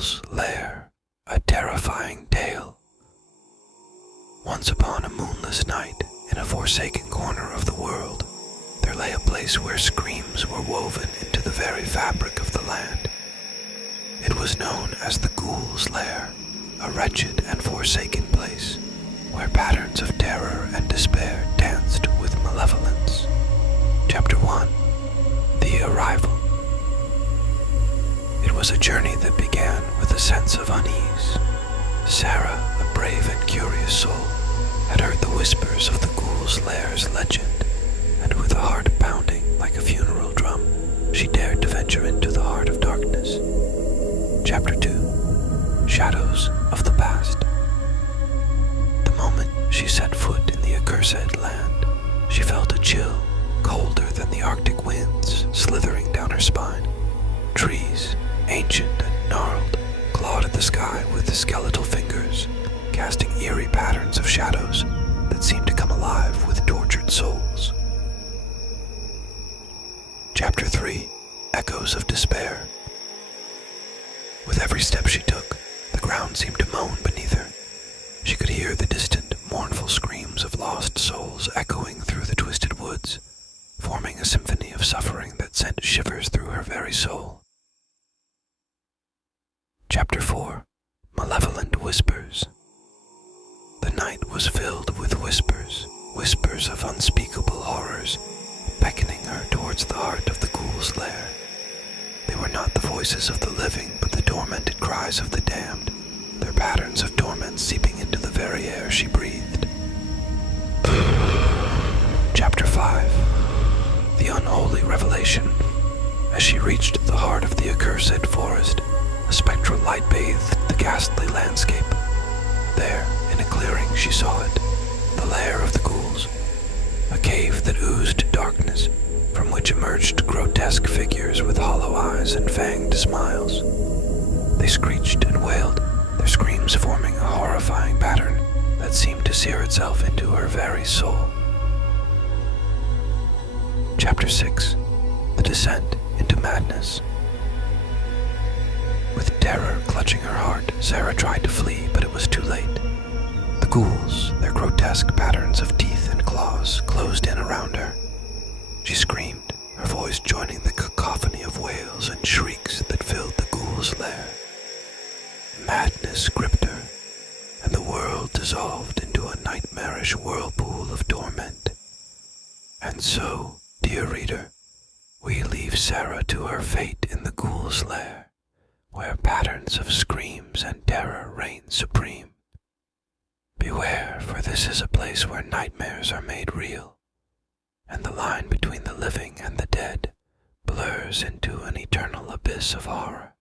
Ghoul's Lair, a terrifying tale. Once upon a moonless night, in a forsaken corner of the world, there lay a place where screams were woven into the very fabric of the land. It was known as the Ghoul's Lair, a wretched and forsaken place, where patterns of terror and despair danced with malevolence. Chapter 1. The Arrival. It was a journey that began with a sense of unease. Sarah, a brave and curious soul, had heard the whispers of the Ghoul's Lair's legend, and with a heart pounding like a funeral drum, she dared to venture into the heart of darkness. Chapter 2. Shadows of the Past. The moment she set foot in the accursed land, she felt a chill, colder than the Arctic winds, slithering down her spine. Trees, ancient and gnarled, clawed at the sky with skeletal fingers, casting eerie patterns of shadows that seemed to come alive with tortured souls. Chapter 3. Echoes of Despair. With every step she took, the ground seemed to moan beneath her. She could hear the distant, mournful screams of lost souls echoing through the twisted woods, forming a symphony of suffering that sent shivers through her very soul. Chapter 4. Malevolent Whispers. The night was filled with whispers, whispers of unspeakable horrors, beckoning her towards the heart of the Ghoul's Lair. They were not the voices of the living, but the tormented cries of the damned, their patterns of torment seeping into the very air she breathed. Chapter 5. The Unholy Revelation. As she reached the heart of the accursed forest, a spectral light bathed the ghastly landscape. There, in a clearing, she saw it, the lair of the ghouls, a cave that oozed darkness, from which emerged grotesque figures with hollow eyes and fanged smiles. They screeched and wailed, their screams forming a horrifying pattern that seemed to sear itself into her very soul. Chapter 6. The Descent into Madness. With terror clutching her heart, Sarah tried to flee, but it was too late. The ghouls, their grotesque patterns of teeth and claws, closed in around her. She screamed, her voice joining the cacophony of wails and shrieks that filled the Ghoul's Lair. Madness gripped her, and the world dissolved into a nightmarish whirlpool of torment. And so, dear reader, we leave Sarah to her fate in the Ghoul's Lair, where patterns of screams and terror reign supreme. Beware, for this is a place where nightmares are made real, and the line between the living and the dead blurs into an eternal abyss of horror.